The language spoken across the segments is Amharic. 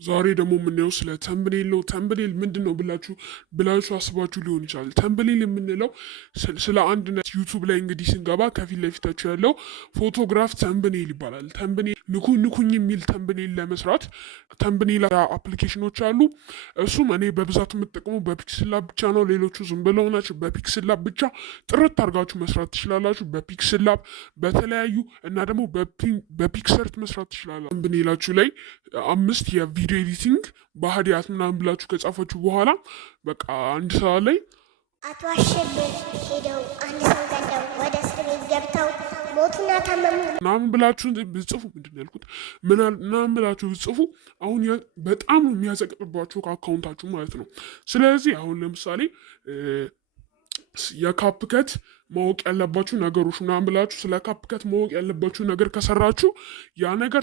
ዛሬ ደግሞ የምናየው ስለ ተምብኔል ነው። ተምብኔል ምንድን ነው ብላችሁ አስባችሁ ሊሆን ይችላል። ተምብኔል የምንለው ስለ አንድነት ዩቱብ ላይ እንግዲህ ስንገባ ከፊት ለፊታችሁ ያለው ፎቶግራፍ ተምብኔል ይባላል። ተምብኔል ንኩኝ የሚል ተምብኔል ለመስራት ተምብኔል አፕሊኬሽኖች አሉ። እሱም እኔ በብዛት የምጠቀመው በፒክስላብ ብቻ ነው። ሌሎቹ ዝም ብለው ናቸው። በፒክስላብ ብቻ ጥርት አድርጋችሁ መስራት ትችላላችሁ። በፒክስላብ በተለያዩ እና ደግሞ በፒክሰርት መስራት ትችላላችሁ። ተምብኔላችሁ ላይ 5 የቪዲዮ ኤዲቲንግ ባህሪያት ምናምን ብላችሁ ከጻፋችሁ በኋላ በቃ አንድ ሰዓት ላይ አቶ አሸብር ሄደው አንድ ሰው ገለው ወደ እስር ቤት ገብተው ሞቱና ታመሙ ምናምን ብላችሁ ብጽፉ ምንድን ነው ያልኩት ምናምን ብላችሁ ብጽፉ አሁን በጣም የሚያዘቅጥባችሁ ከአካውንታችሁ ማለት ነው። ስለዚህ አሁን ለምሳሌ የካፕከት ማወቅ ያለባችሁ ነገሮች ምናምን ብላችሁ ስለ ካፕከት ማወቅ ያለባችሁ ነገር ከሰራችሁ ያ ነገር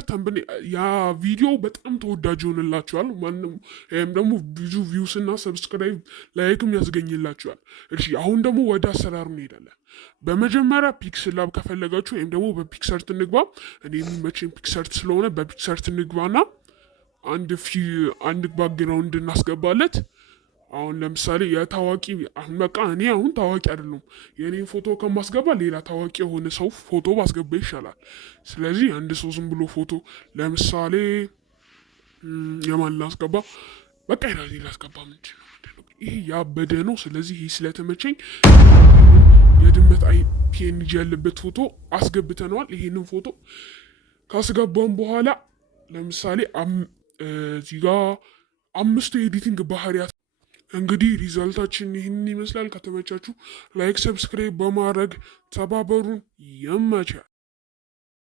ያ ቪዲዮ በጣም ተወዳጅ ይሆንላችኋል። ማንም ይህም ደግሞ ብዙ ቪውስ እና ሰብስክራይብ ላይክም ያስገኝላችኋል። እሺ አሁን ደግሞ ወደ አሰራሩ እንሄዳለን። በመጀመሪያ ፒክስላብ ከፈለጋችሁ ወይም ደግሞ በፒክሰርት እንግባ። እኔ የሚመቸኝ ፒክሰርት ስለሆነ በፒክሰርት እንግባና አንድ ባክግራውንድ እናስገባለት። አሁን ለምሳሌ የታዋቂ በቃ እኔ አሁን ታዋቂ አይደለም፣ የእኔን ፎቶ ከማስገባ ሌላ ታዋቂ የሆነ ሰው ፎቶ ባስገባ ይሻላል። ስለዚህ አንድ ሰው ዝም ብሎ ፎቶ ለምሳሌ የማን ላስገባ? በቃ ይሄ ላስገባ። ምንድን ነው ይሄ ያበደ ነው። ስለዚህ ይሄ ስለተመቸኝ የድመት ፒኤንጂ ያለበት ፎቶ አስገብተነዋል። ይሄንን ፎቶ ካስገባን በኋላ ለምሳሌ እዚህ ጋ 5 የኤዲቲንግ ባህሪያት እንግዲህ ሪዛልታችን ይህንን ይመስላል። ከተመቻችሁ ላይክ፣ ሰብስክራይብ በማድረግ ተባበሩን። ይመቻል።